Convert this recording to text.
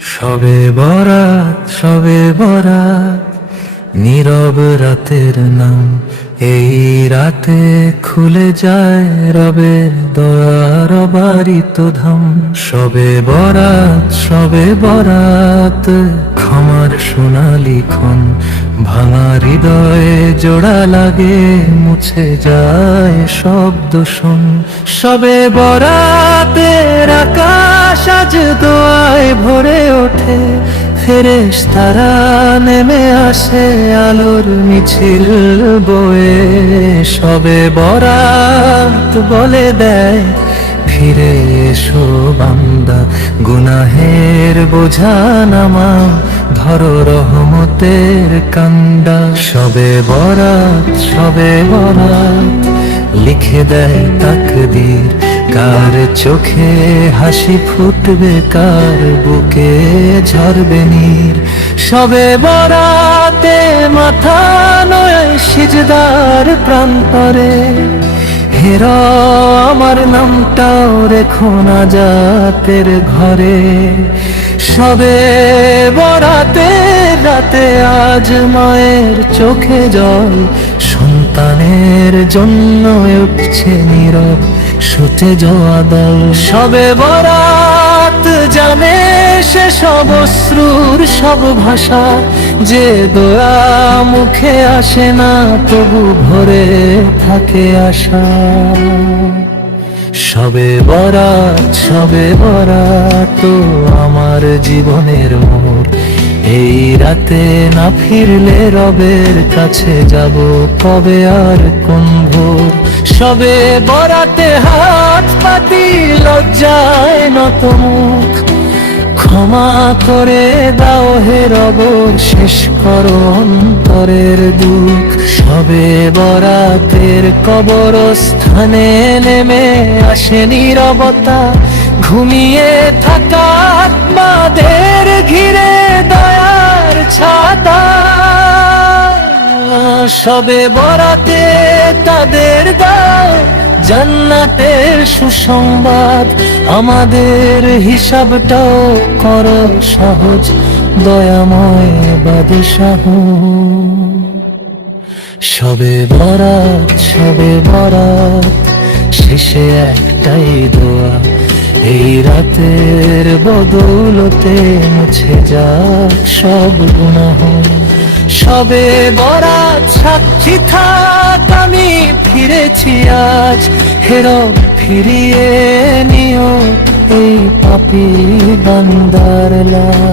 সবে বরাত, সবে বরাত, নীরব রাতের নাম। এই রাতে খুলে যায় রবের দয়ার বারিত ধাম। সবে বরাত, সবে বরাত, ক্ষমার সোনালি ক্ষণ। ভাঙা হৃদয়ে জোড়া লাগে, মুছে যায় সব দূষণ। সবে বরাতের আকাশ আজ দোয়ায় ভরে ওঠে। ফেরেশতারা নেমে আসে আলোর মিছিল বয়ে। সবে বরাত বলে দেয়, ফিরে এসো বান্দা, গুনাহের বোঝা নামাও, ধরো রহমতের কান্ডা। সবে বরাত, সবে বরাত, লিখে দেয় তাকদীর। কার চোখে হাসি ফুটবে, কার বুকে ঝরবে নীর। সবে বরাতে মাথা নয় সিজদার প্রান্তরে। হের আমার নামটাও রেখো না জাতের ঘরে। সবে বরাতে রাতে আজ মায়ের চোখে জল। সন্তানের জন্য উঠছে নীরব সুতে জোয়া দল। সবে বরাত জানে সে সব অশ্রুর সব ভাষা। যে দোয়া মুখে আসে না, তবু ভরে থাকে আশা। সবে বরাত, সবে বরাত, তো আমার জীবনের মোড়। এই রাতে না ফিরলে রবের কাছে যাব কবে আর কোন ভোর। সবে বরাতে হাত পাতি লজ্জায় নত মুখ। ক্ষমা করে দাও হে রব, শেষ করো অন্তরের দুঃখ। সবে বরাতের কবরস্থানে নেমে আসে নীরবতা। ঘুমিয়ে থাকা আত্মাদের ঘিরে দয়ার ছাতা। সবে বরাতে তাদের দাও জান্নাতের সুসংবাদ। আমাদের হিসাবটাও করো সহজ, দয়াময় বাদশাহ। সবে বরাত, সবে বরাত, শেষে একটাই দোয়া। এই রাতের বদৌলতে মুছে যাক সব গুনাহ। সবে বরাত সাক্ষী থাক, আমি ফিরেছি আজ। হেরো ফিরিয়ে নিও এই পাপী বান্দার লাশ।